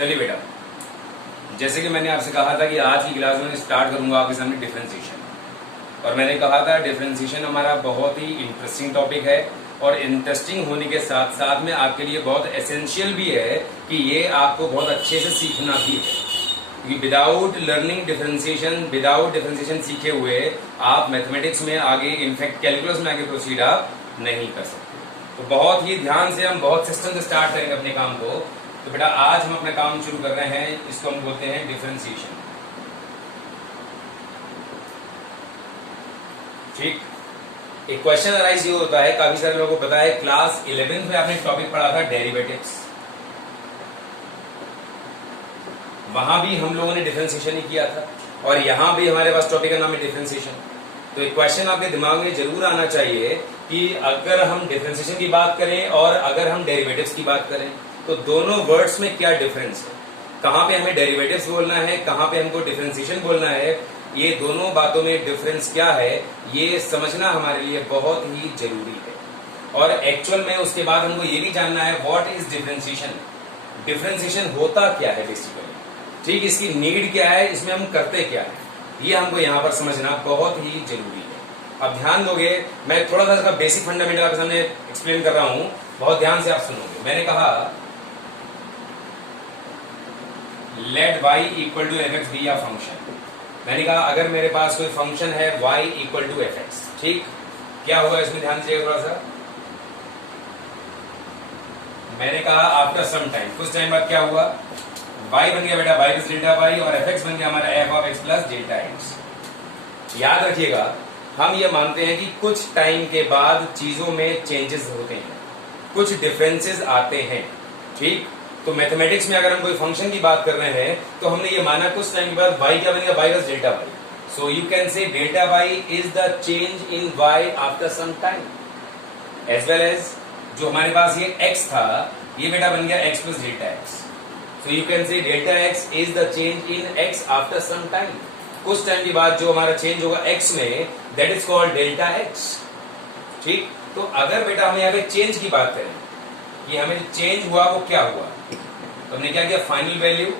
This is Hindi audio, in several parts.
चलिए बेटा, जैसे कि मैंने आपसे कहा था कि आज की क्लास में स्टार्ट करूंगा आपके सामने डिफरेंशिएशन, और मैंने कहा था डिफरेंशिएशन हमारा बहुत ही इंटरेस्टिंग टॉपिक है और इंटरेस्टिंग होने के साथ साथ में आपके लिए बहुत एसेंशियल भी है कि ये आपको बहुत अच्छे से सीखना भी है, क्योंकि without learning differentiation, without differentiation सीखे हुए आप मैथमेटिक्स में आगे, इनफैक्ट कैलकुलस में आगे प्रोसीड आप नहीं कर सकते। तो बहुत ही ध्यान से हम बहुत सिस्टम से स्टार्ट करेंगे अपने काम को। तो बेटा आज हम अपना काम शुरू कर रहे हैं, इसको हम बोलते हैं डिफरेंशिएशन। ठीक, एक क्वेश्चन अराइज ये होता है, काफी सारे लोगों को पता है, क्लास 11th में आपने टॉपिक पढ़ा था डेरिवेटिव्स, वहां भी हम लोगों ने डिफरेंशिएशन ही किया था और यहां भी हमारे पास टॉपिक का नाम है डिफरेंशिएशन। तो एक क्वेश्चन आपके दिमाग में जरूर आना चाहिए कि अगर हम डिफरेंशिएशन की बात करें और अगर हम डेरिवेटिव्स की बात करें तो दोनों वर्ड्स में क्या डिफरेंस है, कहां पे हमें डेरिवेटिव्स बोलना है, कहां पे हमको डिफरेंशिएशन बोलना है, ये दोनों बातों में डिफरेंस क्या है, ये समझना हमारे लिए बहुत ही जरूरी है। और एक्चुअल में उसके बाद हमको ये भी जानना है व्हाट इज डिफरेंशिएशन, डिफरेंशिएशन होता क्या है बेसिकली, ठीक, इसकी नीड क्या है, इसमें हम करते क्या है, ये हमको यहाँ पर समझना बहुत ही जरूरी है। अब ध्यान दोगे, मैं थोड़ा सा इसका बेसिक फंडामेंटल आपके सामने एक्सप्लेन कर रहा हूं, बहुत ध्यान से आप सुनोगे। मैंने कहा let y equal to F X be या फंक्शन। मैंने कहा अगर मेरे पास कोई फंक्शन है y equal to F X, ठीक, क्या हुआ इसमें ध्यान दीजिएगा थोड़ा सा। मैंने कहा आफ्टर सम टाइम, कुछ टाइम बाद क्या हुआ, y बन गया बेटा y प्लस डेल्टा y और fx बन गया हमारा f of x plus delta x। याद रखिएगा, हम ये मानते हैं कि कुछ टाइम के बाद चीजों में चेंजेस होते हैं, कुछ डिफरेंसेस आते हैं, ठीक। तो मैथमेटिक्स में अगर हम कोई फंक्शन की बात कर रहे हैं तो हमने ये माना कुछ टाइम के बाद y क्या बनेगा, y plus delta y। So you can say delta y is the change in y after some time, as well as जो हमारे पास ये x था, ये बेटा बन गया x plus delta x। So you can say delta x is the change in x after some time. कुछ टाइम के बाद जो हमारा चेंज होगा x में, that is called delta x, ठीक। तो अगर बेटा हम यहाँ पे चेंज की बात करें कि हमें चेंज हुआ वो क्या हुआ, तो हमने क्या किया, final value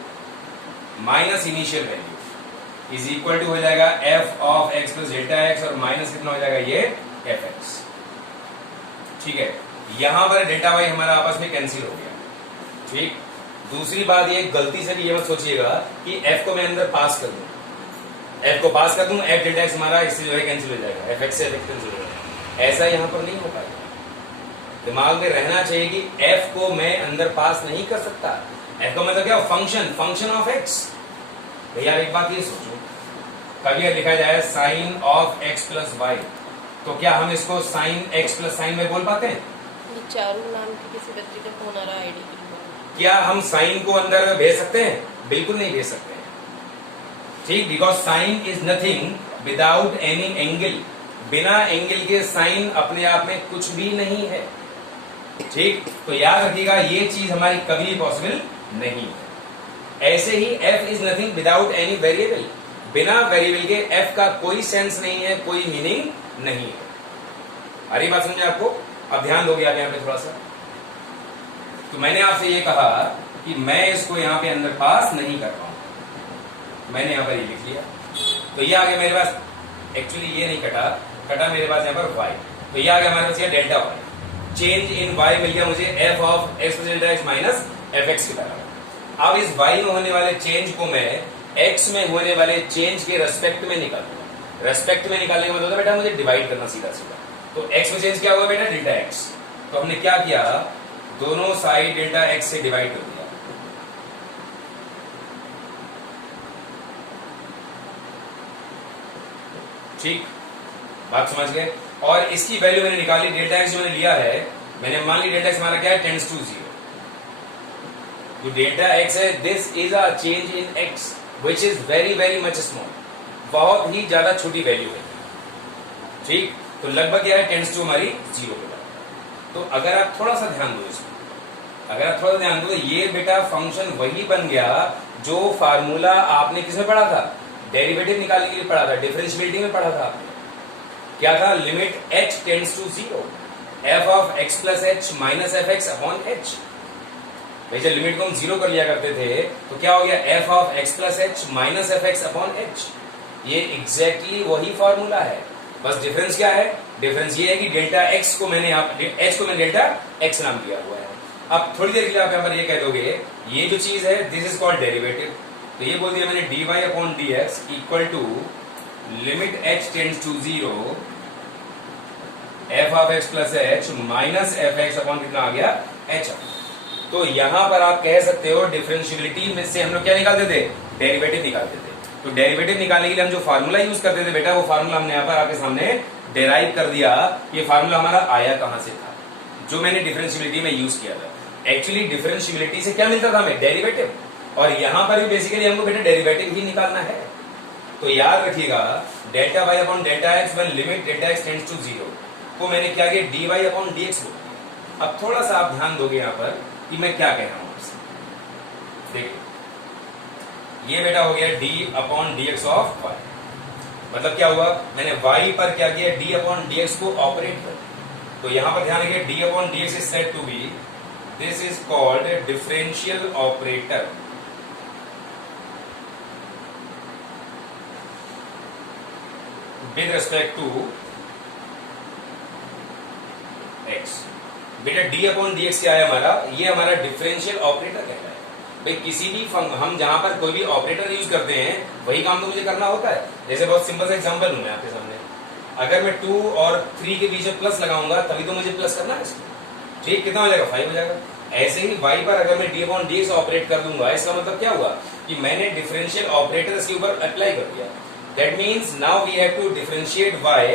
minus initial value is equal to हो जाएगा f of x plus delta x और माइनस कितना हो जाएगा ये fx, ठीक है। यहां पर डेल्टा y हमारा आपस में कैंसिल हो गया, ठीक। दूसरी बात ये, गलती से भी ये मत सोचिएगा कि f को मैं अंदर पास कर दूं, f को पास कर दूं, f डेल्टा x हमारा इससे जो है कैंसिल हो जाएगा, fx से fx कैंसिल हो जाएगा, ऐसा यहां पर नहीं हो पाएगा। दिमाग में रहना चाहिए कि f को मैं अंदर पास नहीं कर सकता। f का मतलब क्या, फंक्शन, फंक्शन ऑफ x। भैया एक बात ये सोचो, कभी लिखा जाए sine of x plus Y, तो क्या हम इसको साइन x प्लस साइन में बोल पाते हैं? चारू नाम की किसी बच्चे का फोन आ रहा है, क्या हम साइन को अंदर भेज सकते हैं? बिल्कुल नहीं भेज सकते हैं, ठीक, because sign is nothing without any angle. बिना एंगल के साइन अपने आप में कुछ भी नहीं है, ठीक। तो याद रखिएगा ये चीज हमारी कभी पॉसिबल नहीं है। ऐसे ही f is nothing without any variable, बिना वेरिएबल के f का कोई सेंस नहीं है, कोई मीनिंग नहीं है। अरे बात समझे आपको? अब ध्यान दोगे आप यहाँ पे थोड़ा सा। तो मैंने आपसे ये कहा कि मैं इसको यहाँ पे अंदर पास नहीं कर पाऊंगा, मैंने यहाँ पर ये लिख लिया, तो ये आ गया मेरे पास, एक्चुअली ये नहीं कटा मेरे पास यहाँ पर y, तो ये आ गया हमारे पास delta y, change in y मिल गया मुझे f of x plus delta x minus fx की तरह। अब इस y में होने वाले चेंज को मैं x में होने वाले चेंज के रेस्पेक्ट में निकालूंगा। रेस्पेक्ट में निकालने का मतलब बेटा मुझे डिवाइड करना सीधा सीधा, तो x में चेंज क्या हुआ बेटा, डेल्टा x। तो हमने क्या किया, दोनों साइड डेल्टा x से डिवाइड कर दिया, ठीक, बात समझ गए। और इसकी वैल्यू मैंने निकाली, डेल्टा x जो मैंने लिया है, मैंने मान ली डेल्टा x हमारा क्या है, टेंड्स टू 0। जो डेल्टा x है, this is a change in x which is very very much small, बहुत ही ज्यादा छोटी वैल्यू है, ठीक। तो लगभग क्या है, टेंड्स टू हमारी 0 पे। तो अगर आप थोड़ा सा ध्यान दो इसमें, अगर आप थोड़ा ध्यान दो, तो ये बेटा फंक्शन वही बन गया जो फार्मूला आपने किसमें पढ़ा था, डेरिवेटिव निकालने के लिए पढ़ा था, डिफरेंशिएबिलिटी में पढ़ा था आपने। क्या था, limit h tends to 0, f of x plus h minus F X upon h। भाई जब लिमिट को हम जीरो कर लिया करते थे तो क्या हो गया, F of X plus H minus F X upon H. ये एग्जैक्टली वही फॉर्मूला है, बस डिफरेंस क्या है, डिफरेंस ये है कि डेल्टा एक्स को मैंने यहाँ एच को मैंने डेल्टा एक्स नाम दिया हुआ है। अब थोड़ी देर के लिए आप यहाँ पर ये कह दोगे ये जो चीज है दिस इज कॉल्ड डेरिवेटिव, तो ये बोल दिया मैंने D Y upon D X equal to limit H tends to zero F of X plus H minus F X upon कितना आ गया, एच। तो यहां पर आप कह सकते हो डिफरेंशियबिलिटी में से हम लोग क्या निकालते थे, डेरिवेटिव निकालते थे। तो डेरिवेटिव निकालने के लिए हम जो फार्मूला यूज करते थे बेटा, वो फार्मूला हमने यहाँ पर आपके सामने डेराइव कर दिया। ये फार्मूला हमारा आया कहां से था, जो मैंने डिफरेंशियबिलिटी में यूज किया था। एक्चुअली डिफरेंशियबिलिटी से क्या मिलता था हमें, डेरिवेटिव, और यहां पर भी बेसिकली हमको बेटा डेरिवेटिव ही निकालना है। तो याद रखिएगा delta Y upon delta X when limit delta X tends to zero को मैंने क्या किया, D Y upon D X. अब थोड़ा सा आप ध्यान दोगे यहाँ पर कि मैं क्या कह रहा हूं आपसे। देखिए ये बेटा हो गया D upon D X of Y, मतलब क्या हुआ, मैंने वाई पर क्या किया, डी अपॉन डी एक्स को ऑपरेट कर। तो यहां पर ध्यान रखिए D upon D X is said to be, this is called differential operator. With respect to X. बेटा डी अपॉन डी एक्स क्या है हमारा, ये हमारा डिफरेंशियल ऑपरेटर कहता है। भाई किसी भी हम जहां पर कोई भी ऑपरेटर यूज करते हैं वही काम तो मुझे करना होता है। जैसे बहुत सिंपल सा एग्जांपल हूं मैं आपके सामने, अगर मैं 2 और 3 के बीच में प्लस लगाऊंगा तभी तो मुझे प्लस करना है इसको, ठीक, कितना हो जाएगा, 5 हो जाएगा। ऐसे ही वाई पर अगर मैं D upon D x operate कर दूंगा, इसका मतलब क्या हुआ कि मैंने डिफरेंशियल ऑपरेटर इसके ऊपर अप्लाई कर दिया। That means now we have to differentiate Y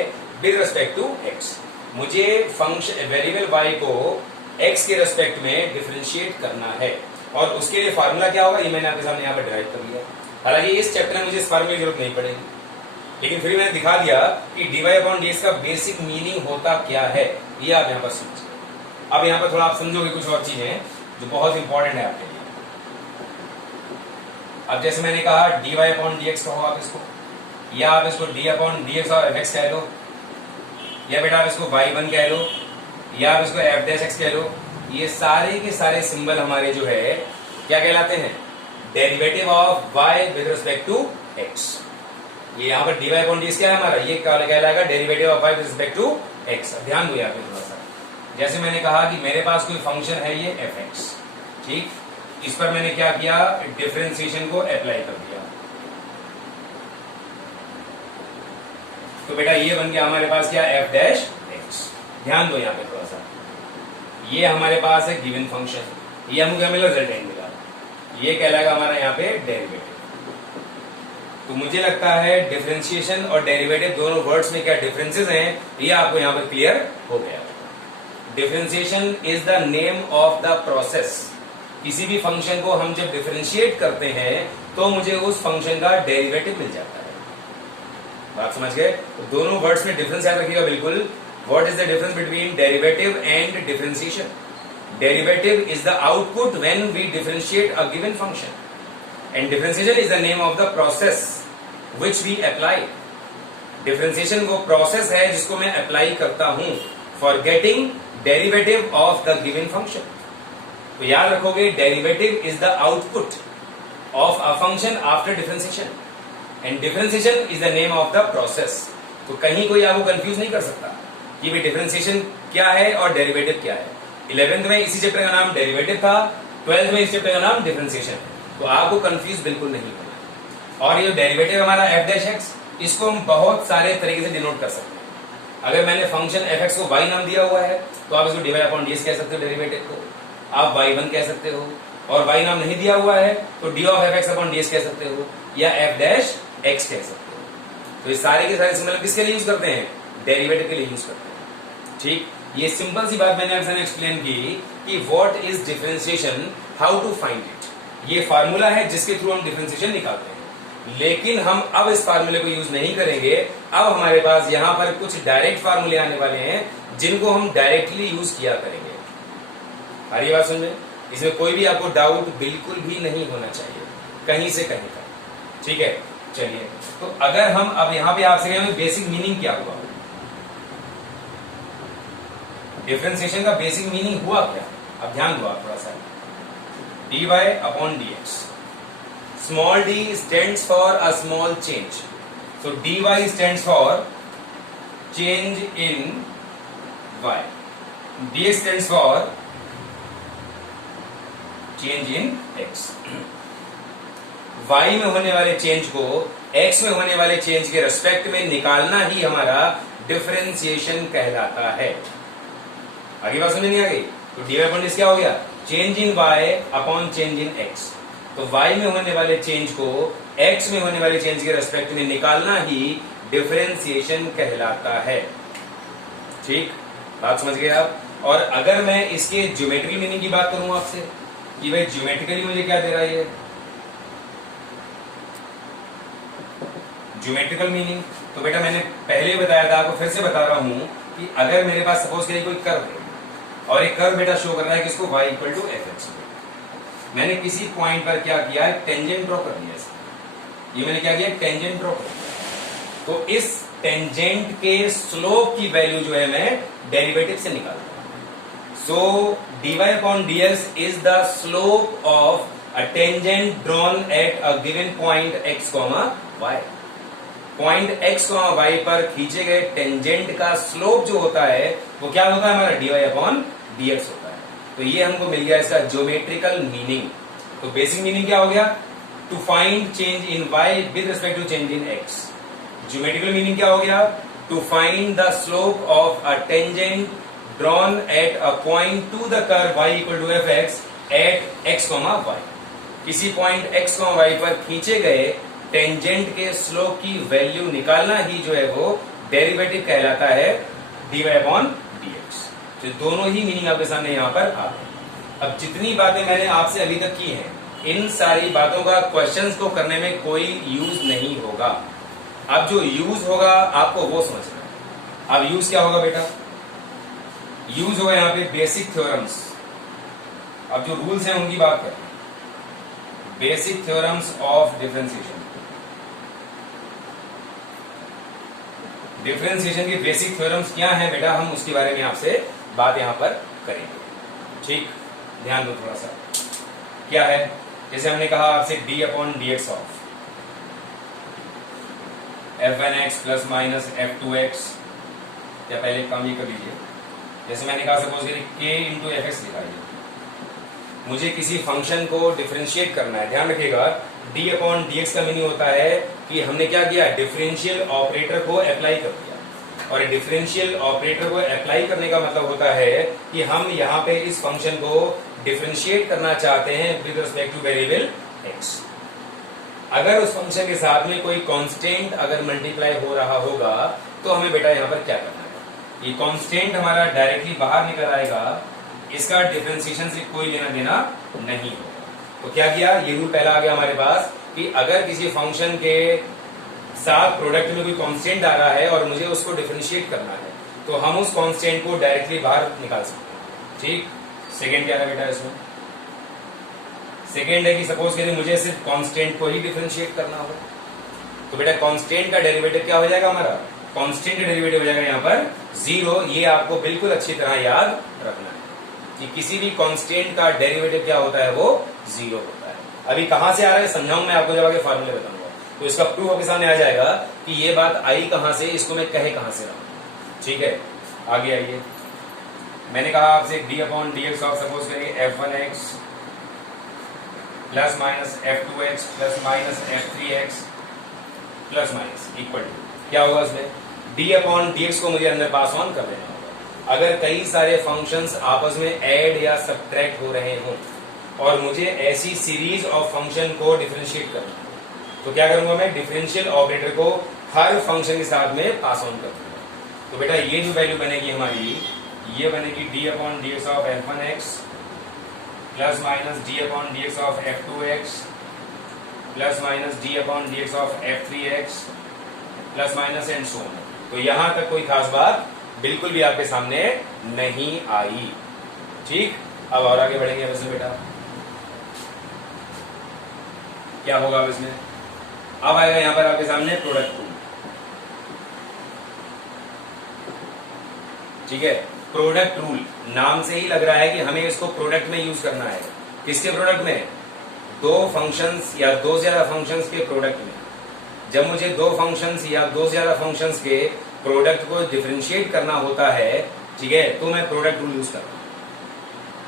with respect to X. मुझे फंक्शन वेरिएबल y को x के रेस्पेक्ट में डिफरेंशिएट करना है, और उसके लिए फार्मूला क्या होगा ये मैंने आपके सामने यहाँ पर डिराइव कर लिया। हालांकि इस चैप्टर में मुझे इस फार्मूले की जरूरत नहीं पड़ेगी, लेकिन फिर मैंने दिखा दिया कि dy अपॉन dx का बेसिक मीनिंग होता क्या है, ये आप यहाँ पर समझिए। अब यहाँ पर थोड़ा आप समझोगे कुछ और चीजें जो बहुत इंपॉर्टेंट है आपके लिए। अब जैसे मैंने कहा dy अपॉन dx कहो आप इसको, या आप इसको d अपॉन dx और fx कह लो, या बेटा आप इसको y1 कह लो, या आप इसको f डैश x कह लो। ये सारे के सारे सिंबल हमारे जो है क्या कहलाते हैं, derivative of y with respect to x। ये यहाँ पर dy अपॉन dx क्या है हमारा, ये कहलाएगा derivative of y with respect to x। ध्यान दो यहाँ पे थोड़ा सा, जैसे मैंने कहा कि मेरे पास कोई फंक्शन है ये fx, ठीक, इस पर मैंने क्या किया, डिफरेंशिएशन को अप्लाई कर दिया। तो बेटा ये बन गया हमारे पास क्या, f डैश x। ध्यान दो यहाँ पे थोड़ा सा, ये हमारे पास है गिवन फंक्शन, ये हमको क्या मिला, रिजल्टेंट मिला, ये कहलाएगा हमारा यहाँ पे डेरिवेटिव। तो मुझे लगता है डिफरेंशिएशन और डेरिवेटिव दोनों वर्ड्स में क्या डिफरेंसेस हैं ये आपको यहाँ पर क्लियर हो गया। Differentiation is the name of the process. किसी भी फंक्शन को हम जब डिफरेंशिएट करते हैं तो मुझे उस फंक्शन का डेरिवेटिव मिल जाता है। बात समझ गए? तो दोनों वर्ड्स में डिफरेंस याद रखिएगा बिल्कुल। What is the difference between derivative and differentiation? Derivative is the output when we differentiate a given function and differentiation is the name of the process which we apply. Differentiation वो प्रोसेस है जिसको मैं अप्लाई करता हूं for getting derivative of the given function. तो याद रखोगे derivative is the output of a function after differentiation and differentiation is the name of the process. तो कहीं कोई आपको कंफ्यूज नहीं कर सकता कि भाई डिफरेंशिएशन क्या है और डेरिवेटिव क्या है। 11th में इसी चैप्टर का नाम डेरिवेटिव था, 12th में इस चैप्टर का नाम डिफरेंशिएशन है। तो आपको कंफ्यूज बिल्कुल नहीं होना। और ये डेरिवेटिव हमारा f डैश x, इसको हम बहुत सारे तरीके से डिनोट कर सकते हैं। अगर मैंने फंक्शन fx को y नाम दिया हुआ है तो आप इसको dy अपॉन dx कह सकते हो, डेरिवेटिव को आप y1 कह सकते हो, और y नाम नहीं दिया हुआ है तो d of fx upon ds कह सकते हो, या f डैश x कह सकते हो। तो ये सारे के सारे सिंबल किसके लिए यूज करते हैं? डेरिवेटिव के लिए यूज करते हैं। ठीक, ये सिंपल सी बात मैंने आपसे एक्सप्लेन की कि what is differentiation, how to find it. ये फार्मूला है जिसके थ्रू हम डिफरेंशिएशन निकालते हैं, लेकिन हम अब इस फार्मूले को यूज नहीं करेंगे। अब हमारे पास यहाँ पर कुछ डायरेक्ट फार्मूले आने वाले हैं जिनको हम डायरेक्टली यूज किया करेंगे। आ रही बात समझे? इसमें कोई भी आपको डाउट बिल्कुल भी नहीं होना चाहिए कहीं से कहीं का। ठीक है, चलिए। तो अगर हम अब यहाँ पे आपसे कहें बेसिक मीनिंग क्या हुआ, डिफरेंशिएशन का बेसिक मीनिंग हुआ क्या? अब ध्यान दो आप थोड़ा सा। dy upon dx. Small d stands for a small change. So dy stands for change in y. dx stands for change in x. y में होने वाले चेंज को x में होने वाले चेंज के रेस्पेक्ट में निकालना ही हमारा डिफरेंशिएशन कहलाता है। आगे बात समझ नहीं आ गई? तो dy अपॉन dx क्या हो गया? Change in y upon change in x। तो y में होने वाले चेंज को x में होने वाले चेंज के रेस्पेक्ट में निकालना ही डिफरेंशिएशन कहलाता है। ठीक, बात समझ गए आप? और अगर मैं इसके ज्योमेट्रिकल मीनिंग की बात करूं आपसे कि भाई ज्योमेट्रिकली मुझे क्या दे रहा है, ये ज्योमेट्रिकल मीनिंग, तो बेटा मैंने पहले ही बताया था, आपको फिर से बता रहा हूं कि अगर मेरे पास सपोज करिए कोई कर्व है और एक कर्व बेटा शो कर रहा है कि इसको y equal to F X, मैंने किसी पॉइंट पर क्या किया, टेंजेंट ड्रॉ कर दिया इसका। ये मैंने क्या किया, टेंजेंट ड्रॉ कर दिया। तो इस टेंजेंट के स्लोप की वैल्यू जो है मैं डेरिवेटिव से निकालता हूं। सो dy upon dx is the slope of a tangent drawn at a given point x, y। Point x, y पर खींचे गए टेंजेंट का स्लोप जो होता है वो क्या होता है, हमारा dy अपॉन dx होता है। तो ये हमको मिल गया इसका ज्योमेट्रिकल मीनिंग। तो बेसिक मीनिंग क्या हो गया, to find change in y with respect to change in x। Geometrical meaning क्या हो गया, to find the slope of a tangent drawn at a point to the curve y equal to F X at x, y। किसी पॉइंट x, y पर खींचे गए टेंजेंट के स्लोप की वैल्यू निकालना ही जो है वो डेरिवेटिव कहलाता है dy अपॉन dx। तो दोनों ही मीनिंग आपके सामने यहां पर आ गए। अब जितनी बातें मैंने आपसे अभी तक की हैं, इन सारी बातों का क्वेश्चंस को करने में कोई यूज नहीं होगा। अब जो यूज होगा आपको वो समझना है। अब यूज क्या होगा बेटा, यूज होगा यहां पे बेसिक थ्योरम्स। अब जो रूल्स हैं उनकी बात करें, basic theorems of differentiation. Differentiation के बेसिक थ्योरम्स क्या हैं बेटा, हम उसके बारे में आपसे बात यहां पर करेंगे। ठीक, ध्यान दो थोड़ा सा। क्या है, जैसे हमने कहा आपसे D upon D X of f1x plus minus f2x, या पहले काम ये कर लीजिए, जैसे मैंने कहा सपोज करिए k इंटू एफ एक्स लिखा है, मुझे किसी फंक्शन को डिफरेंशिएट करना है। ध्यान रखिएगा, d अपॉन dx का मीनिंग होता है कि हमने क्या किया, डिफरेंशियल ऑपरेटर को अप्लाई कर दिया। और डिफरेंशियल ऑपरेटर को अप्लाई करने का मतलब होता है कि हम यहाँ पे इस फंक्शन को डिफरेंशिएट करना चाहते हैं with respect two variable x। अगर उस फंक्शन के साथ में कोई कांस्टेंट अगर मल्टीप्लाई हो रहा होगा तो हमें बेटा यहाँ पर क्या करना है, ये कांस्टेंट हमारा डायरेक्टली बाहर निकल आएगा, इसका डिफरेंशिएशन से कोई लेना देना नहीं होगा। तो क्या किया, ये रूल पहला आ गया हमारे पास कि अगर किसी फंक्शन के साथ प्रोडक्ट में कोई कांस्टेंट आ रहा है और मुझे उसको डिफरेंशिएट करना है तो हम उस कांस्टेंट को डायरेक्टली बाहर निकाल सकते हैं। ठीक, सेकेंड क्या है बेटा, इसमें सेकेंड है कि सपोज करिए मुझे सिर्फ कांस्टेंट को ही डिफरेंशिएट करना हो, तो बेटा कांस्टेंट का डेरिवेटिव क्या हो जाएगा, हमारा कांस्टेंट का डेरिवेटिव हो जाएगा यहाँ पर 0। ये आपको बिल्कुल अच्छी तरह याद रखना है कि किसी भी कांस्टेंट का डेरिवेटिव क्या होता है, वो 0 होता है। अभी कहां से आ रहा है समझाऊं मैं आपको, जब आगे फॉर्मूले बताऊंगा तो इसका प्रूफ आपके सामने आ जाएगा कि ये बात आई कहां से, इसको मैं कहे कहां से रहा हूं। ठीक है, आगे आइए। मैंने कहा आपसे D upon D X of suppose करिए f1x plus minus f2x plus minus f3x plus minus equal to क्या होगा, इसमें डी अपॉन डी एक्स को मुझे अंदर पास ऑन कर देना होगा। अगर कई सारे फंक्शंस आपस में ऐड या सब्ट्रैक्ट हो रहे हों और मुझे ऐसी सीरीज ऑफ फंक्शन को डिफरेंशिएट करना है तो क्या करूंगा, मैं डिफरेंशियल ऑपरेटर को हर फंक्शन के साथ में पास ऑन कर दूंगा। तो बेटा ये जो वैल्यू बनेगी हमारी, ये बनेगी D upon D X of f1x plus minus D upon D X of f2x plus minus D upon D X of f3x plus minus and so on. तो यहां तक कोई खास बात बिल्कुल भी आपके सामने नहीं आई। ठीक, अब और आगे बढ़ेंगे। वैसे बेटा क्या होगा अब इसमें, अब आएगा यहां पर आपके सामने प्रोडक्ट रूल। ठीक है, प्रोडक्ट रूल नाम से ही लग रहा है कि हमें इसको प्रोडक्ट में यूज करना है। किसके प्रोडक्ट में? दो फंक्शंस या दो से ज्यादा फंक्शंस के प्रोडक्ट में। जब मुझे दो फंक्शंस या दो से ज्यादा फंक्शंस के प्रोडक्ट को डिफरेंशिएट करना होता है, ठीक है, तो मैं प्रोडक्ट रूल यूज करता हूं।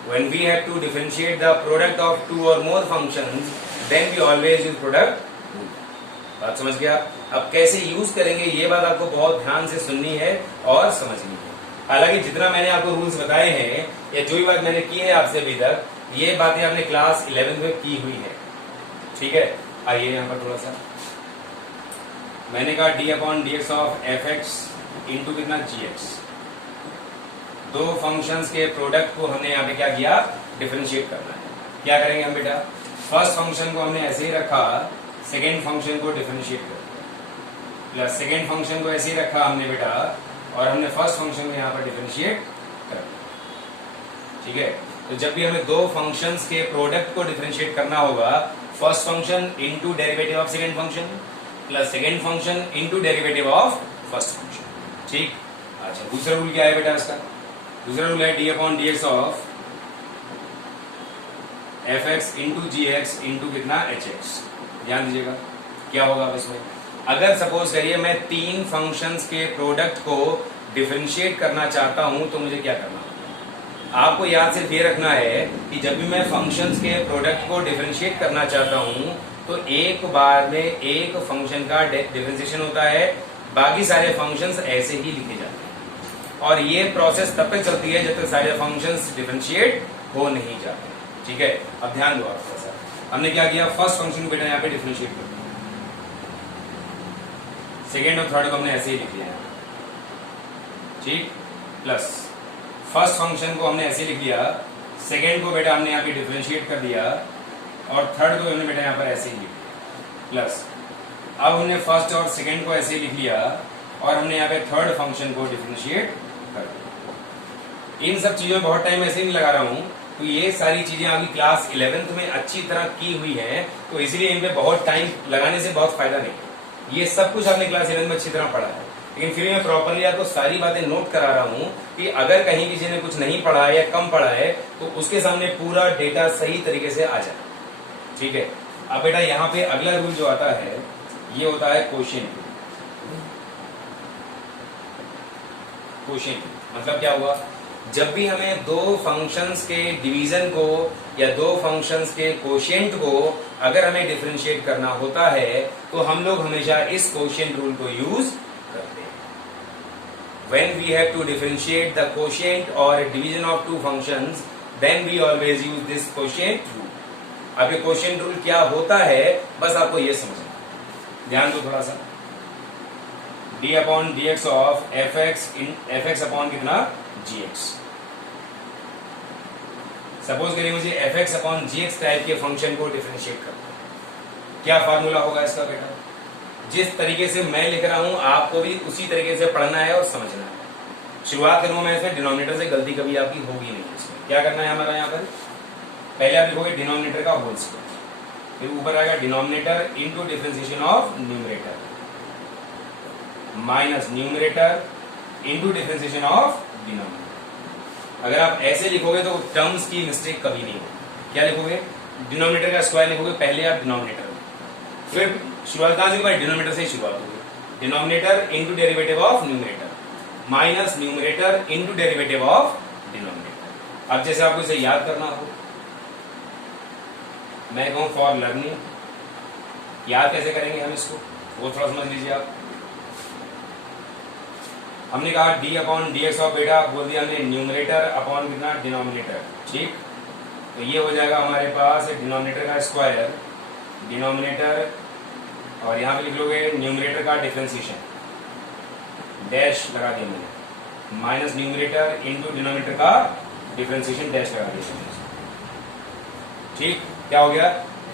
When we have to differentiate the product of two or more functions, then we always use product rule. बात समझ गया? अब कैसे यूज करेंगे ये बात आपको बहुत ध्यान से सुननी है और समझनी है। हालांकि जितना मैंने आपको रूल्स बताए हैं या जो भी बात मैंने की है आपसे अभी तक, ये बातें आपने क्लास 11 में की हुई है, ठीक है। आइए यहाँ पर थोड़ा सा, मैंने कहा D upon D X of F X into कितना जी एक्स, दो फंक्शंस के प्रोडक्ट को हमने यहाँ पे क्या किया? डिफरेंशिएट करना है। क्या करेंगे हम बेटा? फर्स्ट फंक्शन को हमने ऐसे ही रखा, सेकेंड फंक्शन को डिफरेंशिएट कर दिया, प्लस सेकेंड फंक्शन को ऐसे ही रखा हमने बेटा, और हमने फर्स्ट फंक्शन को यहाँ पर डिफरेंशिएट कर दिया, ठीक है। तो जब भी हमें दो फंक्शंस के प्रोडक्ट को डिफरेंशिएट करना होगा, first function into derivative of second function plus second function into derivative of first function, ठीक। अच्छा, दूसरा रूल क्या है बेटा इसका? दूसरा रूल है D upon D X of F X into G X into कितना एच एक्स। ध्यान दीजिएगा क्या होगा अब इसमें। अगर सपोज करिए मैं तीन फंक्शंस के प्रोडक्ट को डिफरेंशिएट करना चाहता हूं तो मुझे क्या करना होगा? आपको याद सिर्फ ये रखना है कि जब भी मैं फंक्शंस के प्रोडक्ट को डिफरेंशिएट करना चाहता हूं तो एक बार में एक फंक्शन का डिफरेंशिएशन होता है, बाकी सारे फंक्शंस ऐसे ही लिखे जाते हैं, और ये प्रोसेस तब तक चलती है जब तक सारे फंक्शंस डिफरेंशिएट हो नहीं जाते, ठीक है। अब ध्यान दो आप थोड़ा सा, हमने क्या किया? फर्स्ट फंक्शन को बेटा यहाँ पे डिफरेंशिएट कर दिया, सेकेंड और थर्ड को हमने ऐसे ही लिख लिया, ठीक, प्लस फर्स्ट फंक्शन को हमने ऐसे लिख लिया, सेकेंड को बेटा हमने यहाँ पे डिफरेंशिएट कर दिया, और थर्ड को हमने बेटा यहाँ पर ऐसे ही लिख दिया, प्लस अब हमने फर्स्ट और सेकेंड को ऐसे ही लिख लिया, और हमने यहाँ पे थर्ड फंक्शन को डिफरेंशिएट कर दिया। इन सब चीजों में बहुत टाइम ऐसे नहीं लगा रहा हूं, तो ये सारी चीजें आपकी क्लास 11th में अच्छी तरह की हुई हैं, तो इसलिए इन पे बहुत टाइम लगाने से बहुत फायदा नहीं। ये सब कुछ आपने क्लास 11th में अच्छी तरह पढ़ा है, लेकिन फिर मैं प्रॉपरली आपको सारी बातें नोट करा रहा हूं कि अगर कहीं किसी ने कुछ नहीं पढ़ा है या कम पढ़ा है तो उसके सामने पूरा डेटा सही तरीके से आ जाए, ठीक है। अब बेटा यहाँ पे अगला रूल जो आता है ये होता है कोशेंट। कोशेंट मतलब क्या हुआ? जब भी हमें दो फंक्शंस के डिवीजन को या दो फंक्शंस के कोशेंट को अगर हमें डिफरेंशिएट करना होता है तो हम लोग हमेशा इस कोशेंट रूल को यूज करते हैं। When we have to differentiate the quotient or division of two functions, then we always use this quotient rule. अब ये quotient rule क्या होता है बस आपको ये समझना, ध्यान दो थोड़ा सा। d upon D X of F X upon कितना जी एक्स। सपोज करिए मुझे एफ एक्स अपॉन जी एक्स टाइप के फंक्शन को डिफरेंशिएट करना है, क्या फार्मूला होगा इसका बेटा? जिस तरीके से मैं लिख रहा हूं आपको भी उसी तरीके से पढ़ना है और समझना है। शुरुआत करूंगा मैं इसमें डिनोमिनेटर से, गलती कभी आपकी होगी नहीं। इसमें क्या करना है हमारा? यहाँ पर पहले आप लिखोगे डिनोमिनेटर का होल स्क्वायर, फिर ऊपर आएगा denominator into differentiation of numerator minus numerator into differentiation of denominator. अगर आप ऐसे लिखोगे तो टर्म्स की मिस्टेक कभी नहीं होगी। क्या लिखोगे? डिनोमिनेटर का स्क्वायर लिखोगे, पहले आप डिनोमिनेटर, फिर शुरुआत कहां से होगी? डिनोमिनेटर से ही शुरुआत होगी। Denominator into derivative of numerator minus numerator into derivative of denominator. अब जैसे आपको इसे याद करना हो, मैं कहूं फॉर लर्निंग, याद कैसे करेंगे हम इसको वो थोड़ा समझ लीजिए आप। हमने कहा D upon D X of बेटा, बोल दिया हमने न्यूमरेटर अपॉन कितना डिनोमिनेटर, ठीक। तो ये हो जाएगा हमारे पास डिनोमिनेटर का स्क्वायर, डिनोमिनेटर और यहां पे लिख लोगे न्यूमरेटर का डिफरेंशिएशन, डैश लगा दिया मैंने, माइनस न्यूमरेटर इंटू डिनोमिनेटर का डिफरेंशिएशन डैश लगा दिया, ठीक। क्या हो गया?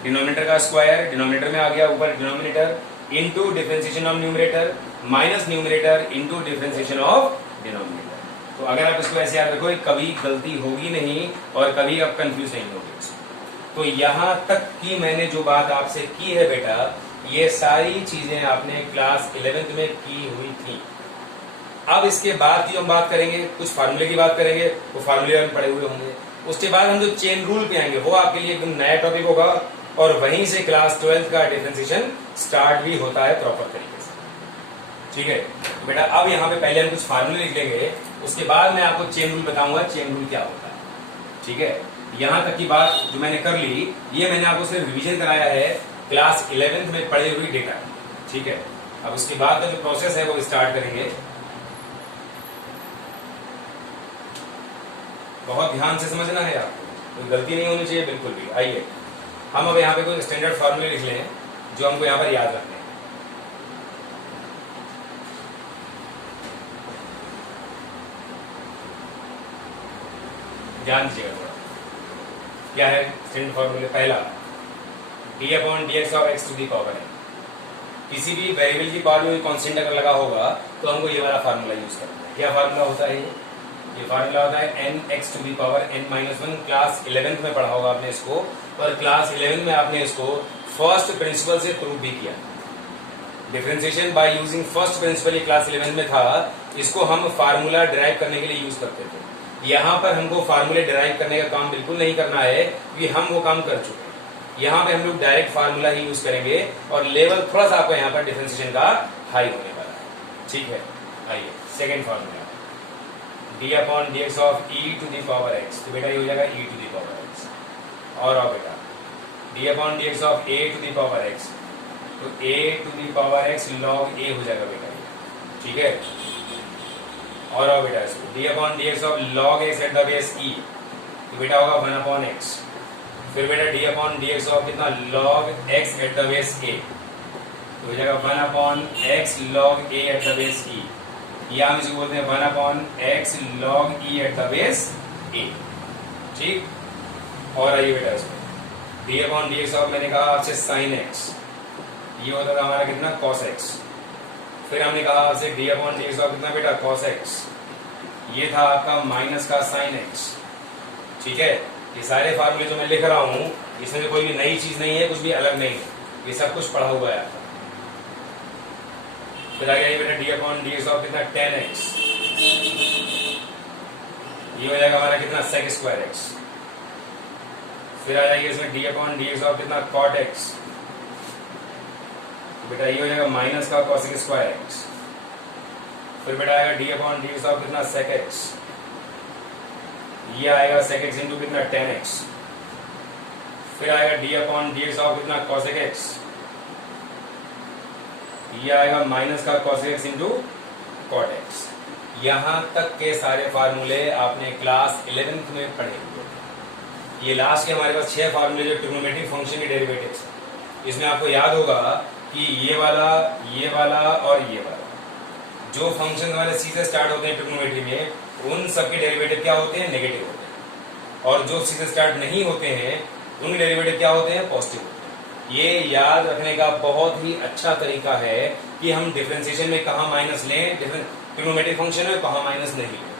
डिनोमिनेटर का स्क्वायर डिनोमिनेटर में आ गया, ऊपर denominator into differentiation of numerator minus numerator into differentiation of denominator. तो अगर आप इसको ऐसे याद रखो कभी गलती होगी नहीं और कभी आप कंफ्यूज नहीं होगे। तो यहां तक की मैंने जो बात आपसे की है बेटा, ये सारी चीजें आपने क्लास 11th में की हुई थी। अब इसके बाद की हम बात करेंगे, कुछ फार्मूले की बात करेंगे, वो फार्मूले हम पढ़े हुए होंगे। उसके बाद हम जो चेन रूल पे आएंगे वो आपके लिए एकदम नया टॉपिक होगा और वहीं से क्लास 12th का डिफरेंशिएशन स्टार्ट भी होता है प्रॉपर तरीके से। ठीक है, तो बेटा अब यहाँ पे पहले हम कुछ फार्मूले लिख लेंगे, उसके बाद मैं आपको चेन रूल बताऊंगा चेन रूल क्या होता है। ठीक है, यहाँ तक की बात जो मैंने कर ली, ये मैंने आपको सिर्फ रिवीजन कराया है क्लास 11th में पढ़ी हुई डेटा। ठीक है, अब उसके बाद का जो प्रोसेस है वो स्टार्ट करेंगे। बहुत ध्यान से समझना है आपको, कोई गलती नहीं होनी चाहिए बिल्कुल भी। आइए हम अब यहाँ पे कोई स्टैंडर्ड फार्मूले लिख लें जो हमको यहाँ पर याद रखने हैं। ध्यान दीजिएगा थोड़ा, क्या है स्टैंडर्ड फार्मूले। पहला d/dx (x to the power n). किसी भी वेरिएबल की पावर में कांस्टेंट अगर लगा होगा तो हमको ये वाला फार्मूला यूज करना है। क्या फार्मूला होता है ये फार्मूला होता है n(x to the power n-1). Class 11th में पढ़ा होगा आपने इसको, और क्लास 11th में आपने इसको फर्स्ट प्रिंसिपल से प्रूव भी किया। Differentiation by using first principle ये क्लास 11th में था, इसको हम फार्मूला डिराइव करने के लिए यूज करते थे। यहाँ पर हमको फार्मूले डिराइव करने का काम बिल्कुल नहीं करना है क्योंकि हम वो काम कर चुके हैं। यहाँ पे हम लोग डायरेक्ट फार्मूला ही यूज करेंगे और लेवल थोड़ा सा आपका यहाँ पर डिफरेंशिएशन का हाई होने वाला है। ठीक है, आइए सेकेंड फार्मूला d/dx (e to the power x). तो बेटा ये हो जाएगा e to the power x। और आओ बेटा d/dx (a to the power x), तो a to the power x log a हो जाएगा बेटा ये। ठीक है, और आओ बेटा इसको d/dx log x at the base e, तो बेटा होगा 1/x। फिर बेटा d/dx कितना log x at the base a, तो हो जाएगा 1/x log a at the base e, या हम इसको बोलते हैं 1/x log e at the base a। ठीक, और आइए बेटा इसको d/dx मैंने कहा आपसे sin x, ये होता था हमारा कितना cos x। फिर हमने कहा आपसे d/dx कितना बेटा cos x, ये था आपका माइनस का sin x। ठीक है, ये सारे फार्मूले जो मैं लिख रहा हूं इसमें कोई भी नई चीज नहीं है, कुछ भी अलग नहीं है, ये सब कुछ पढ़ा हुआ है आपका। फिर आ गया बेटा d/dx कितना tan x, ये हो जाएगा हमारा कितना sec square x। फिर आ जाएगी इसमें d/dx कितना cot x, बेटा ये हो जाएगा माइनस का cosec square x। फिर बेटा आएगा d/dx कितना sec x, ये आएगा sec x इंटू कितना tan x। फिर आएगा d/dx कितना cosec x, ये आएगा माइनस का cosec x into cot x। यहां तक के सारे फार्मूले आपने क्लास 11th में पढ़े हुए। ये लास्ट के हमारे पास 6 फार्मूले जो ट्रिग्नोमेट्रिक फंक्शन के डेरिवेटिव्स, इसमें आपको याद होगा कि ये वाला और ये वाला जो फंक्शन हमारे सी से स्टार्ट होते हैं ट्रिग्नोमेट्री में, उन सबके डेरिवेटिव क्या होते हैं? नेगेटिव होते हैं। और जो सी से स्टार्ट नहीं होते हैं उनके डेरिवेटिव क्या होते हैं? पॉजिटिव होते हैं। ये याद रखने का बहुत ही अच्छा तरीका है कि हम डिफरेंशिएशन में कहाँ माइनस लें, ट्रिग्नोमेट्रिक फंक्शन में कहाँ माइनस नहीं लें।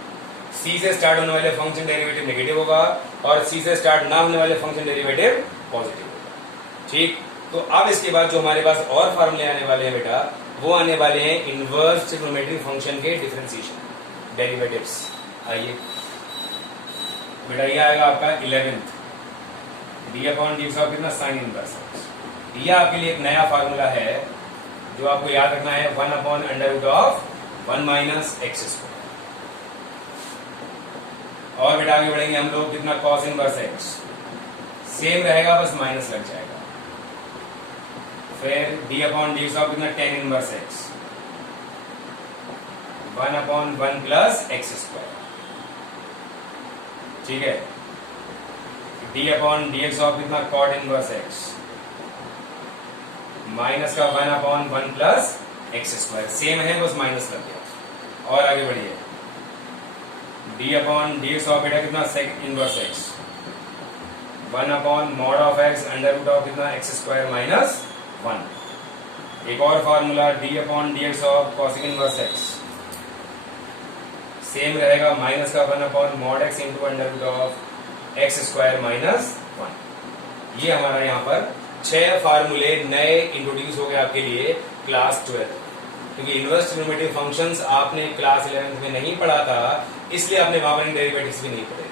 सी से स्टार्ट होने वाले फंक्शन डेरिवेटिव नेगेटिव होगा और सी से स्टार्ट ना होने वाले फंक्शन डेरिवेटिव पॉजिटिव होगा। ठीक, तो अब इसके बाद जो हमारे पास और फार्मूले आने वाले हैं बेटा, वो आने वाले हैं इनवर्स ट्रिग्नोमेट्रिक फंक्शन के डिफरेंशिएशन डेरिवेटिव्स। आइए बेटा ये आएगा आपका 11th d/dx कितना sin इनवर्स। ये आपके लिए एक नया फार्मूला है जो आपको याद रखना है 1/√(1 - x²). और बेटा आगे बढ़ेंगे हम लोग, कितना cos इनवर्स x सेम रहेगा, बस माइनस लग जाएगा। फिर d/dx कितना tan इनवर्स x 1/1 + x²। ठीक है, d/dx कितना cot इनवर्स x माइनस का 1/1 + x²। सेम है, बस माइनस लग गया। और आगे बढ़िए, d/dx बेटा कितना sec इनवर्स x 1/(x) √ कितना x² - 1। एक और formula d/dx cosec inverse x same रहेगा, माइनस का 1/(x) × x² - 1। ये हमारा यहाँ पर 6 फार्मूले नए इंट्रोड्यूस हो गए आपके लिए क्लास 12, क्योंकि इनवर्स ट्रिग्नोमेट्रिक फंक्शंस आपने क्लास 11th में नहीं पढ़ा था, इसलिए आपने वहां पर डेरिवेटिव्स भी नहीं पढ़े।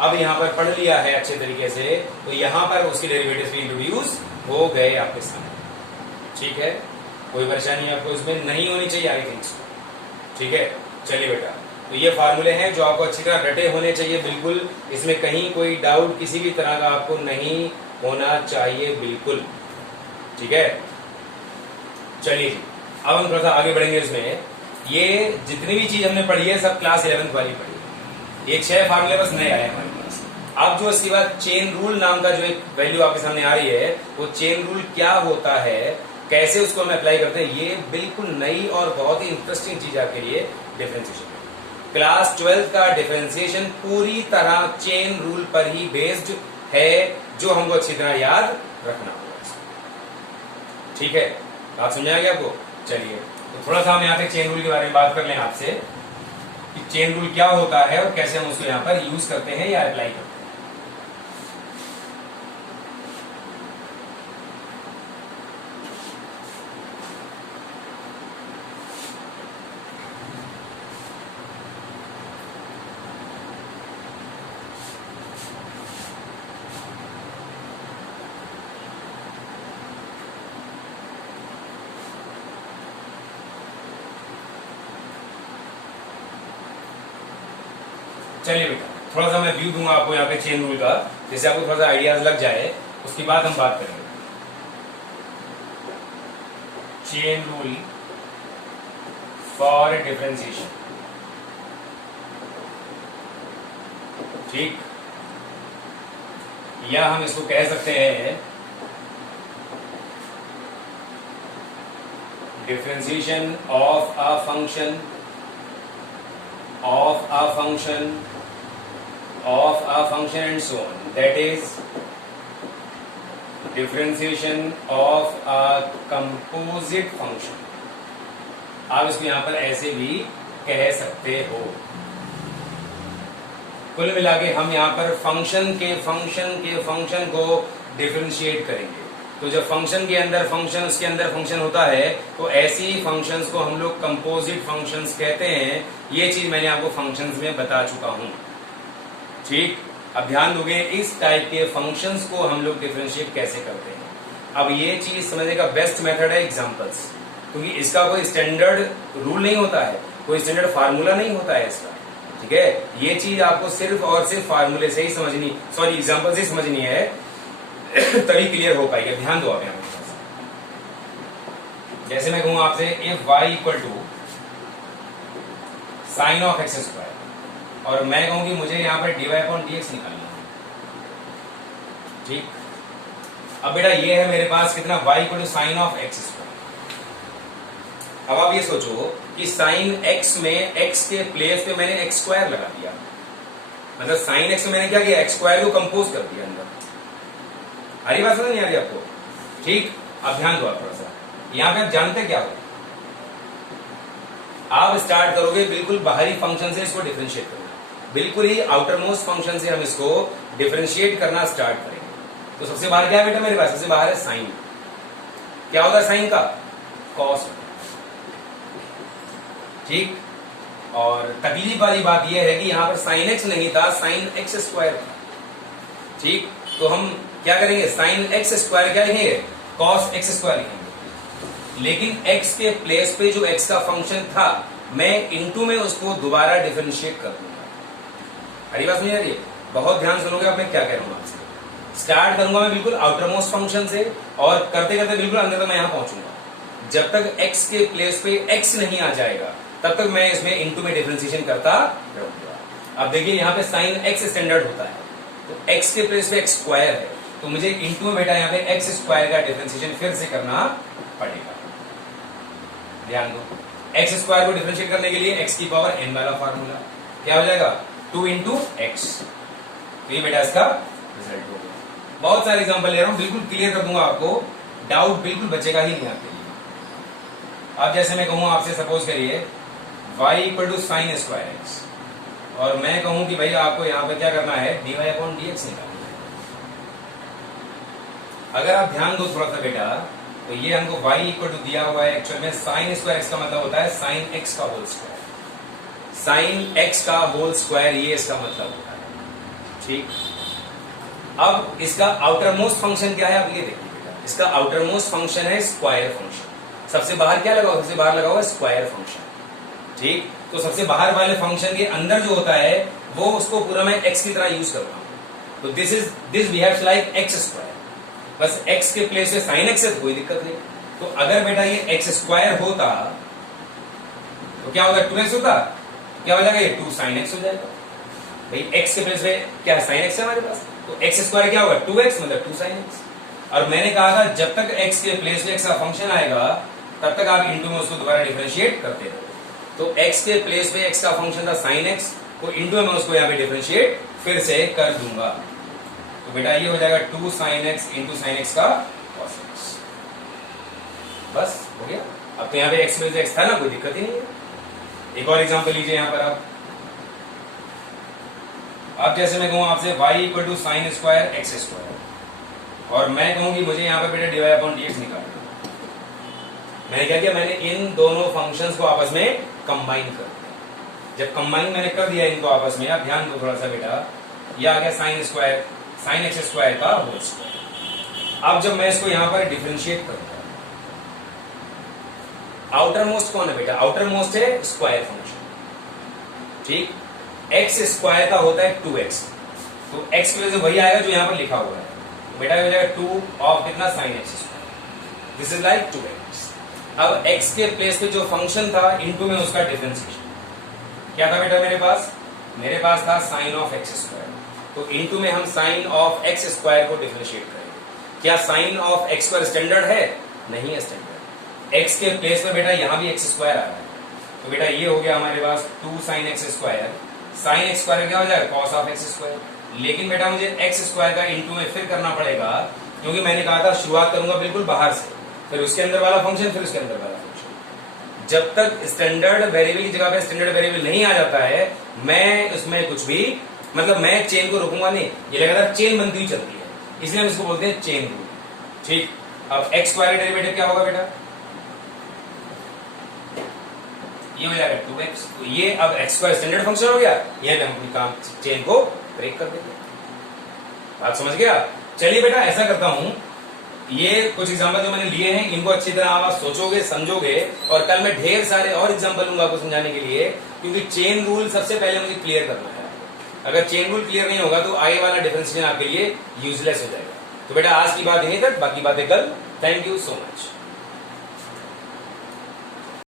अब यहाँ पर पढ़ लिया है अच्छे तरीके से, तो यहाँ पर उसके डेरिवेटिव्स भी इंट्रोड्यूस हो गए आपके सामने। ठीक है, कोई परेशानी आपको इसमें नहीं होनी चाहिए, आई थिंक सो। ठीक है, चलिए बेटा, तो ये फार्मूले हैं जो आपको अच्छी तरह रटे होने चाहिए, बिल्कुल इसमें कहीं कोई डाउट किसी भी तरह का आपको नहीं होना चाहिए, बिल्कुल। ठीक है, चलिए अब हम थोड़ा सा आगे बढ़ेंगे इसमें। ये जितनी भी चीज हमने पढ़ी है सब क्लास 11th वाली पढ़ी है। ये 6 फार्मूले बस नए आए हमारे पास। अब जो इसके बाद चेन रूल नाम का जो एक वैल्यू आपके सामने आ रही है, वो चेन रूल क्या होता है, कैसे उसको हम अप्लाई करते हैं, ये बिल्कुल नई और बहुत ही इंटरेस्टिंग चीज आपके लिए डिफरेंशिएशन। क्लास 12th का डिफरेंशिएशन पूरी तरह चेन रूल पर ही बेस्ड है, जो हमको अच्छी तरह याद रखना होगा। ठीक है, बात समझ आ गया आपको? चलिए, तो थोड़ा सा हम यहाँ पे चेन रूल के बारे में बात कर लें आपसे कि चेन रूल क्या होता है और कैसे हम उसको यहाँ पर यूज करते हैं या अप्लाई करते हैं। चलिए बेटा, थोड़ा सा मैं व्यू दूंगा आपको यहाँ पे चेन रूल का, जैसे आपको थोड़ा सा आइडियाज लग जाए, उसके बाद हम बात करेंगे। Chain rule for differentiation. ठीक, या हम इसको कह सकते हैं differentiation of a function and so on, that is differentiation of a composite function। आप इसको यहां पर ऐसे भी कह सकते हो। कुल मिला के हम यहां पर फंक्शन के फंक्शन को डिफरेंशिएट करेंगे। तो जब फंक्शन के अंदर फंक्शन, उसके अंदर फंक्शन होता है, तो ऐसी फंक्शंस को हम लोग कंपोजिट फंक्शंस कहते हैं। ये चीज मैंने आपको फंक्शंस में बता चुका हूं। ठीक, अब ध्यान दोगे, इस टाइप के फंक्शंस को हम लोग डिफरेंशिएट कैसे करते हैं। अब ये चीज समझने का बेस्ट मेथड है एग्जांपल्स, क्योंकि इसका कोई स्टैंडर्ड रूल नहीं होता है, कोई स्टैंडर्ड फार्मूला नहीं होता है इसका। ठीक है, ये चीज आपको सिर्फ और सिर्फ फार्मूले से ही समझनी, सॉरी एग्जाम्पल से समझनी है, तभी क्लियर हो पाएगा। ध्यान दो आप यहाँ पर, जैसे मैं कहूं आपसे if y equal to sine of X square, और मैं कहूं कि मुझे यहां पर dy अपॉन dx निकालना है। ठीक, अब बेटा ये है मेरे पास कितना, y equal to sine of X square. अब आप ये सोचो कि साइन x में x के प्लेस पे मैंने x स्क्वायर लगा दिया, मतलब साइन x में मैंने क्या किया, x स्क्वायर को कंपोज कर दिया अंदर। आ रही बात समझ नहीं आ रही आपको? ठीक, अब ध्यान दो आप थोड़ा सा, यहां पे आप जानते क्या हो, आप स्टार्ट करोगे बिल्कुल बाहरी फंक्शन से इसको डिफरेंशिएट करना, बिल्कुल ही आउटर मोस्ट फंक्शन से हम इसको डिफरेंशिएट करना स्टार्ट करेंगे। तो सबसे बाहर क्या है बेटा मेरे पास, सबसे बाहर है साइन। क्या होता है साइन का, कॉस। ठीक, और तकलीफ वाली बात यह है कि यहां पर साइन एक्स नहीं था, साइन एक्स स्क्वायर था। ठीक, तो हम क्या करेंगे, साइन एक्स स्क्वायर क्या लिखेंगे, कॉस एक्स स्क्वायर लिखेंगे। लेकिन एक्स के प्लेस पे जो एक्स का फंक्शन था, मैं इनटू में उसको दोबारा डिफरेंशिएट कर दूंगा। अरे बात समझ आ रही है? बहुत ध्यान सुनोगे अब मैं क्या कह रहा हूं आपसे। स्टार्ट करूंगा मैं बिल्कुल आउटर मोस्ट फंक्शन से, और करते करते बिल्कुल अंदर तक मैं यहां पहुंचूंगा। जब तक एक्स के प्लेस पे एक्स नहीं आ जाएगा, तब तक मैं इसमें इनटू में डिफरेंशिएशन करता रहूंगा। अब देखिए यहां पे साइन एक्स स्टैंडर्ड होता है, तो एक्स के प्लेस पे एक्स स्क्वायर है, तो मुझे इंटू में बेटा यहाँ पे एक्स स्क्वायर का डिफरेंशिएशन फिर से करना पड़ेगा। ध्यान दो, एक्स स्क्वायर को डिफरेंशिएट करने के लिए एक्स की पावर एन वाला फार्मूला क्या हो जाएगा, 2 इंटू एक्स। तो ये बेटा इसका रिजल्ट हो गया। बहुत सारे एग्जांपल ले रहा हूं, बिल्कुल क्लियर कर दूंगा आपको, डाउट बिल्कुल बचेगा ही नहीं आपके लिए। अब जैसे मैं कहूं आपसे, सपोज करिए y equal to sine square X, और मैं कहूं कि भाई आपको यहां पर क्या करना है, dy अपॉन dx निकालना है। अगर आप ध्यान दो थोड़ा सा बेटा, तो ये हमको y इक्वल टू दिया हुआ है, एक्चुअल में साइन स्क्वायर एक्स का मतलब होता है साइन एक्स का होल स्क्वायर। साइन एक्स का होल स्क्वायर, ये इसका मतलब होता है। ठीक। अब इसका आउटर मोस्ट फंक्शन क्या है, अब ये देखिए बेटा, इसका आउटर मोस्ट फंक्शन है स्क्वायर फंक्शन। सबसे बाहर क्या लगा हुआ, सबसे बाहर लगा हुआ स्क्वायर फंक्शन। ठीक, तो सबसे बाहर वाले फंक्शन के अंदर जो होता है वो उसको पूरा मैं एक्स की तरह यूज करता हूं। तो this behaves like x square, बस एक्स के प्लेस पे साइन एक्स है तो कोई दिक्कत नहीं। तो अगर बेटा ये एक्स स्क्वायर होता तो क्या होता, 2x होता, क्या हो जाएगा, ये 2 sin x हो जाएगा। भाई x के प्लेस पे क्या है, sin x है हमारे पास, तो x स्क्वायर क्या होगा, 2x मतलब 2 sin x। और मैंने कहा था जब तक x के प्लेस पे x का फंक्शन आएगा तब तक आप इंटू में उसको दोबारा डिफरेंशिएट करते रहो। तो x के प्लेस पे x का फंक्शन था sin x, तो इंटू में उसको यहाँ पे डिफरेंशिएट फिर से कर दूंगा। तो बेटा ये हो जाएगा 2 sin x into sin x का cos x। बस हो गया। अब तो यहाँ पे x प्लेस x था ना, कोई दिक्कत ही नहीं है। एक और एग्जांपल लीजिए यहाँ पर आप जैसे मैं कहूं आपसे y equal to sine square X square, और मैं कहूं कि मुझे यहाँ पे बेटा dy अपॉन dx निकालना। मैंने क्या किया, मैंने इन दोनों फंक्शंस को आपस में कंबाइन कर दिया। जब कंबाइन मैंने कर दिया इनको आपस में, आप ध्यान दो थोड़ा सा बेटा, ये आ गया sine square sine x square का होल स्क्वायर। अब जब मैं इसको यहाँ पर डिफरेंशिएट करूंगा, आउटर मोस्ट कौन है बेटा, आउटर मोस्ट है स्क्वायर फंक्शन। ठीक, एक्स स्क्वायर का होता है 2x, तो x की वजह से वही आएगा जो यहां पर लिखा हुआ है। तो बेटा हो जाएगा 2 ऑफ कितना sine x square, this is like 2x। अब x के प्लेस पे जो फंक्शन था इनटू में उसका डिफरेंशिएशन क्या था बेटा, मेरे पास था साइन ऑफ एक्स स्क्वायर, तो इनटू में हम साइन ऑफ एक्स स्क्वायर को डिफरेंशिएट करेंगे। क्या sine of X square standard है, नहीं है स्टैंडर्ड। x के प्लेस में बेटा यहां भी एक्स स्क्वायर आ रहा है, तो बेटा ये हो गया हमारे पास 2 sin x square, sine x square क्या हो जाएगा, कॉस ऑफ एक्स स्क्वायर। लेकिन बेटा मुझे एक्स स्क्वायर का इंटू में फिर करना पड़ेगा, क्योंकि मैंने कहा था शुरुआत करूंगा बिल्कुल बाहर से, फिर उसके अंदर वाला फंक्शन, फिर उसके अंदर वाला फंक्शन। जब तक स्टैंडर्ड वेरिएबल की जगह पे स्टैंडर्ड वेरिएबल नहीं आ जाता है, मैं उसमें कुछ भी मतलब मैं चेन को रोकूंगा नहीं, ये लगातार चेन बनती हुई चलती है, इसलिए हम इसको बोलते हैं चेन रूल। ठीक, अब एक्स स्क्वायर का डेरिवेटिव क्या होगा बेटा, ये हो जाएगा 2x। तो ये अब x स्क्वायर स्टैंडर्ड फंक्शन हो गया, ये हम अपनी काम चेन को ब्रेक कर देंगे। बात समझ गया। चलिए बेटा ऐसा करता हूं, ये कुछ एग्जांपल जो मैंने लिए हैं इनको अच्छी तरह आप सोचोगे समझोगे, और कल मैं ढेर सारे और एग्जांपल लूंगा आपको समझाने के लिए, क्योंकि चेन रूल सबसे पहले मुझे क्लियर करना है। अगर चेन रूल क्लियर नहीं होगा तो आगे वाला डिफरेंशिएशन आपके लिए यूजलेस हो जाएगा। तो बेटा आज की बात यहीं तक, बाकी बातें कल। Thank you so much.